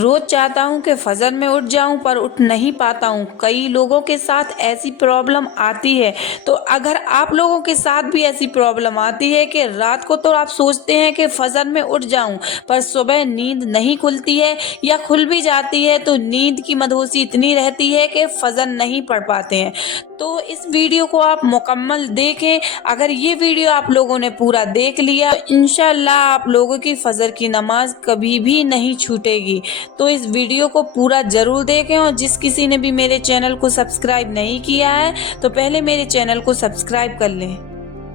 रोज चाहता हूँ कि फजर में उठ जाऊँ पर उठ नहीं पाता हूँ। कई लोगों के साथ ऐसी प्रॉब्लम आती है। तो अगर आप लोगों के साथ भी ऐसी प्रॉब्लम आती है कि रात को तो आप सोचते हैं कि फजर में उठ जाऊँ पर सुबह नींद नहीं खुलती है या खुल भी जाती है तो नींद की मदहोशी इतनी रहती है कि फजर नहीं पढ़ पाते हैं, तो इस वीडियो को आप मुकम्मल देखें। अगर ये वीडियो आप लोगों ने पूरा देख लिया तो इंशाल्लाह आप लोगों की फजर की नमाज कभी भी नहीं छूटेगी। तो इस वीडियो को पूरा जरूर देखें और जिस किसी ने भी मेरे चैनल को सब्सक्राइब नहीं किया है तो पहले मेरे चैनल को सब्सक्राइब कर लें।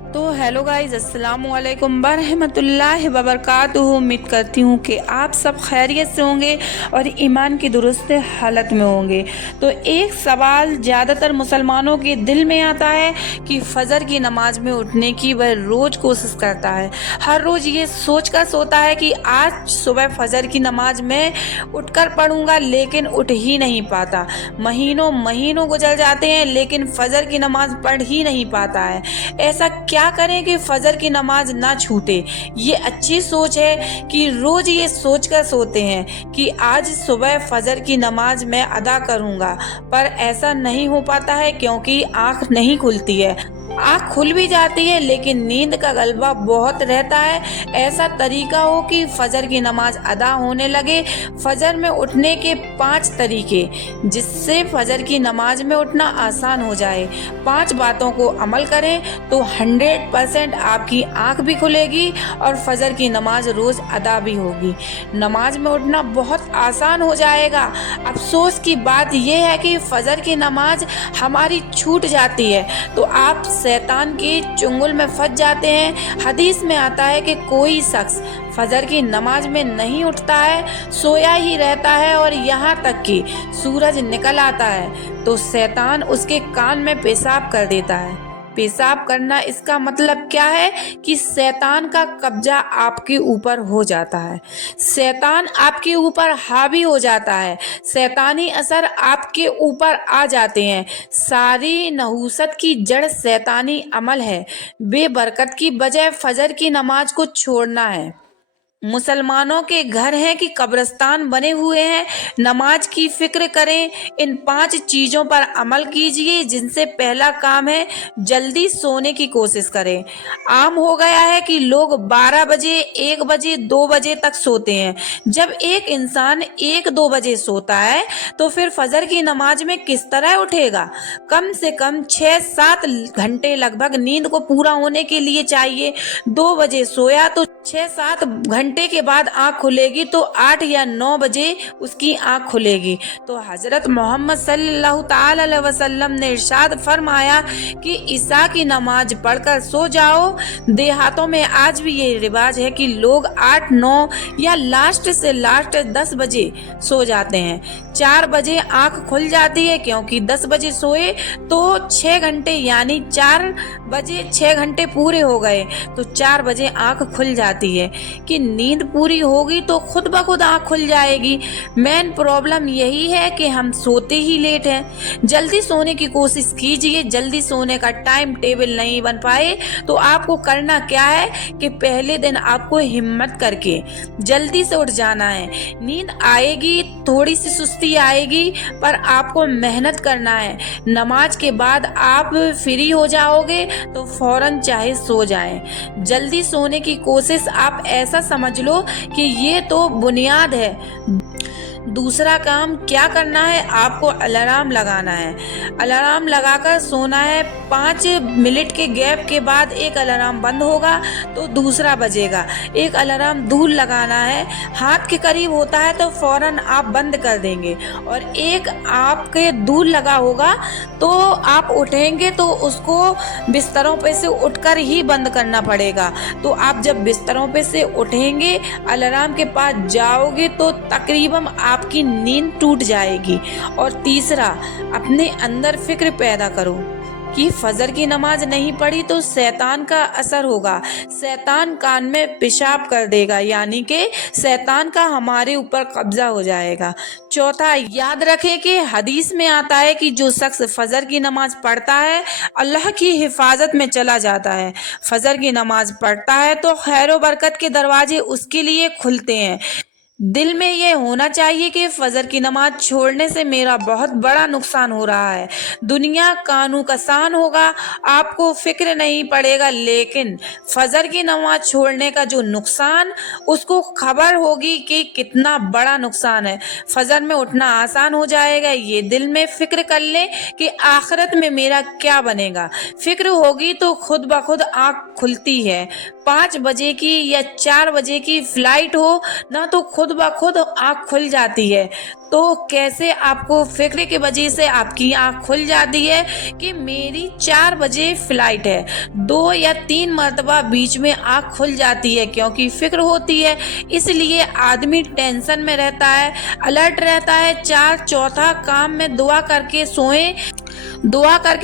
तो हेलो गाइज, अस्सलाम वालेकुम बरहमतुल्लाहि वबरकातुहू। उम्मीद करती हूँ कि आप सब खैरियत से होंगे और ईमान की दुरुस्त हालत में होंगे। तो एक सवाल ज़्यादातर मुसलमानों के दिल में आता है कि फ़जर की नमाज में उठने की वह रोज़ कोशिश करता है। हर रोज़ ये सोच कर सोता है कि आज सुबह फ़जर की नमाज में उठकर पढ़ूंगा, लेकिन उठ ही नहीं पाता। महीनों महीनों गुजर जाते हैं लेकिन फ़जर की नमाज पढ़ ही नहीं पाता है। ऐसा क्या करें कि फजर की नमाज ना छूटे। ये अच्छी सोच है कि रोज ये सोच कर सोते हैं कि आज सुबह फजर की नमाज मैं अदा करूंगा, पर ऐसा नहीं हो पाता है क्योंकि आंख नहीं खुलती है। आँख खुल भी जाती है लेकिन नींद का गलबा बहुत रहता है। ऐसा तरीका हो कि फजर की नमाज अदा होने लगे। फजर में उठने के 5 तरीके जिससे फजर की नमाज में उठना आसान हो जाए। 5 बातों को अमल करें तो 100% आपकी आँख भी खुलेगी और फजर की नमाज रोज अदा भी होगी। नमाज में उठना बहुत आसान हो जाएगा। अफसोस की बात यह है कि फजर की नमाज हमारी छूट जाती है तो आप शैतान की चुंगल में फंस जाते हैं। हदीस में आता है कि कोई शख्स फजर की नमाज में नहीं उठता है, सोया ही रहता है और यहाँ तक कि सूरज निकल आता है तो शैतान उसके कान में पेशाब कर देता है। पेशाब करना इसका मतलब क्या है कि शैतान का कब्जा आपके ऊपर हो जाता है, शैतान आपके ऊपर हावी हो जाता है, शैतानी असर आपके ऊपर आ जाते हैं। सारी नहूसत की जड़ शैतानी अमल है। बेबरकत की बजाय फजर की नमाज को छोड़ना है। मुसलमानों के घर हैं कि कब्रिस्तान बने हुए हैं। नमाज की फिक्र करें। इन 5 चीज़ों पर अमल कीजिए जिनसे पहला काम है जल्दी सोने की कोशिश करें। आम हो गया है कि लोग 12 बजे 1 बजे 2 बजे तक सोते हैं। जब एक इंसान 1-2 बजे सोता है तो फिर फजर की नमाज में किस तरह उठेगा। कम से कम 6-7 घंटे लगभग नींद को पूरा होने के लिए चाहिए। 2 बजे सोया तो 6-7 घंटे के बाद आँख खुलेगी तो 8 या 9 बजे उसकी आँख खुलेगी। तो हजरत मोहम्मद सल्लल्लाहु ताला अलैहि वसल्लम ने इरशाद फरमाया कि इशा की नमाज पढ़कर सो जाओ। देहातों में आज भी ये रिवाज है कि लोग 8-9 या लास्ट से लास्ट 10 बजे सो जाते हैं। 4 बजे आँख खुल जाती है क्योंकि 10 बजे सोए तो 6 घंटे यानी 4 बजे 6 घंटे पूरे हो गए तो 4 बजे आँख खुल जाती है कि नींद पूरी होगी तो खुद ब खुद आँख खुल जाएगी। मेन प्रॉब्लम यही है कि हम सोते ही लेट हैं। जल्दी सोने की कोशिश कीजिए। जल्दी सोने का टाइम टेबल नहीं बन पाए तो आपको करना क्या है कि पहले दिन आपको हिम्मत करके जल्दी से उठ जाना है। नींद आएगी, थोड़ी सी सुस्ती आएगी, पर आपको मेहनत करना है। नमाज के बाद आप फ्री हो जाओगे तो फौरन चाहे सो जाएं। जल्दी सोने की कोशिश आप ऐसा समझ लो कि ये तो बुनियाद है। दूसरा काम क्या करना है, आपको अलार्म लगाना है। अलार्म लगाकर सोना है। 5 मिनट के गैप के बाद एक अलार्म बंद होगा तो दूसरा बजेगा। एक अलार्म दूर लगाना है, हाथ के करीब होता है तो फौरन आप बंद कर देंगे और एक आपके दूर लगा होगा तो आप उठेंगे तो उसको बिस्तरों पे से उठकर ही बंद करना पड़ेगा। तो आप जब बिस्तरों पे से उठेंगे, अलार्म के पास जाओगे तो तकरीबन आपकी नींद टूट जाएगी। और तीसरा, अपने अंदर फिक्र पैदा करो कि फजर की नमाज नहीं पढ़ी तो शैतान का असर होगा। शैतान कान में पेशाब कर देगा, यानी कि शैतान का हमारे ऊपर कब्जा हो जाएगा। चौथा, याद रखें कि हदीस में आता है कि जो शख्स फजर की नमाज पढ़ता है अल्लाह की हिफाजत में चला जाता है। फजर की नमाज पढ़ता है तो खैर व बरकत के दरवाजे उसके लिए खुलते हैं। दिल में ये होना चाहिए कि फजर की नमाज छोड़ने से मेरा बहुत बड़ा नुकसान हो रहा है। दुनिया कानू कसान होगा, आपको फिक्र नहीं पड़ेगा, लेकिन फजर की नमाज छोड़ने का जो नुकसान, उसको खबर होगी कि कितना बड़ा नुकसान है। फजर में उठना आसान हो जाएगा, ये दिल में फिक्र कर ले कि आखिरत में मेरा क्या बनेगा। फिक्र होगी तो खुद ब खुद आँख खुलती है। 5 बजे की या 4 बजे की फ्लाइट हो ना, तो खुद ब खुद आँख खुल जाती है। तो कैसे आपको फिक्र की वजह से आपकी आँख खुल जाती है कि मेरी 4 बजे फ्लाइट है। 2 या 3 मरतबा बीच में आँख खुल जाती है, क्योंकि फिक्र होती है। इसलिए आदमी टेंशन में रहता है, अलर्ट रहता है। चौथा काम में दुआ करके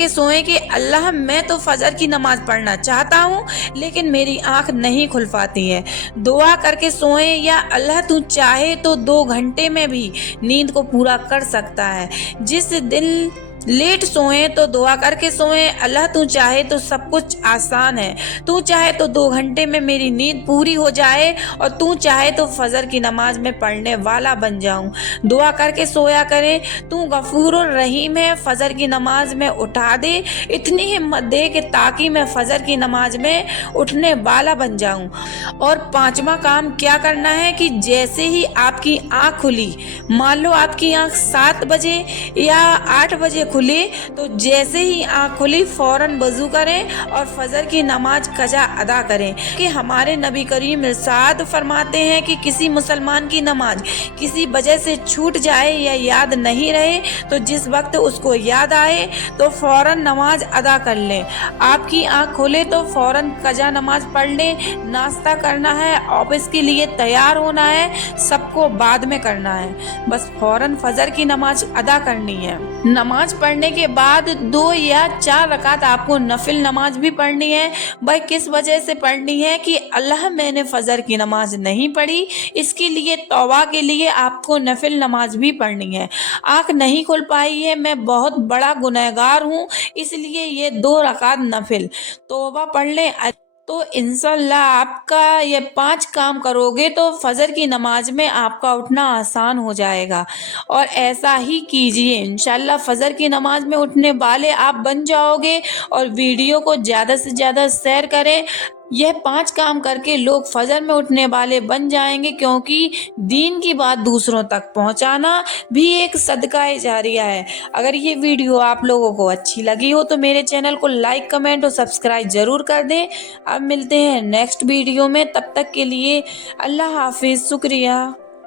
सोएं कि अल्लाह, मैं तो फजर की नमाज पढ़ना चाहता हूँ, लेकिन मेरी आंख नहीं खुल पाती है। दुआ करके सोएं, या अल्लाह तू चाहे तो 2 घंटे में भी नींद को पूरा कर सकता है। जिस दिन लेट सोएं तो दुआ करके सोएं, अल्लाह तू चाहे तो सब कुछ आसान है। तू चाहे तो 2 घंटे में मेरी नींद पूरी हो जाए, और तू चाहे तो फजर की नमाज में पढ़ने वाला बन जाऊं। दुआ करके सोया करें, तू गफूरुर रहीम है, फजर की नमाज में उठा दे। इतनी हिम्मत दे कि ताकि मैं फजर की नमाज में उठने वाला बन जाऊं। और 5वां काम क्या करना है कि जैसे ही आपकी आँख खुली, मान लो आपकी आँख 7 बजे या 8 बजे खुली, तो जैसे ही आँख खुली फौरन वजू करें और फजर की नमाज कजा अदा करें। कि हमारे नबी करीम इरशाद फरमाते हैं कि किसी मुसलमान की नमाज किसी वजह से छूट जाए या याद नहीं रहे, तो जिस वक्त उसको याद आए तो फौरन नमाज अदा कर लें। आपकी आँख खुले तो फौरन कजा नमाज पढ़ लें। नाश्ता करना है, ऑफिस के लिए तैयार होना है, सबको बाद में करना है, बस फौरन फजर की नमाज अदा करनी है। नमाज पढ़ने के बाद 2 या 4 रकात आपको नफिल नमाज भी पढ़नी है। भाई किस वजह से पढ़नी है कि अल्लाह, मैंने फजर की नमाज नहीं पढ़ी, इसके लिए तौबा के लिए आपको नफिल नमाज भी पढ़नी है। आँख नहीं खुल पाई है, मैं बहुत बड़ा गुनहगार हूँ, इसलिए ये 2 रकात नफिल तौबा पढ़ लें। तो इंशाल्लाह आपका ये 5 काम करोगे तो फजर की नमाज में आपका उठना आसान हो जाएगा। और ऐसा ही कीजिए, इंशाल्लाह फजर की नमाज में उठने वाले आप बन जाओगे। और वीडियो को ज़्यादा से ज़्यादा शेयर करें। यह 5 काम करके लोग फजर में उठने वाले बन जाएंगे, क्योंकि दीन की बात दूसरों तक पहुंचाना भी एक सदका जारिया है। अगर ये वीडियो आप लोगों को अच्छी लगी हो तो मेरे चैनल को लाइक, कमेंट और सब्सक्राइब जरूर कर दें। अब मिलते हैं नेक्स्ट वीडियो में, तब तक के लिए अल्लाह हाफिज़, शुक्रिया।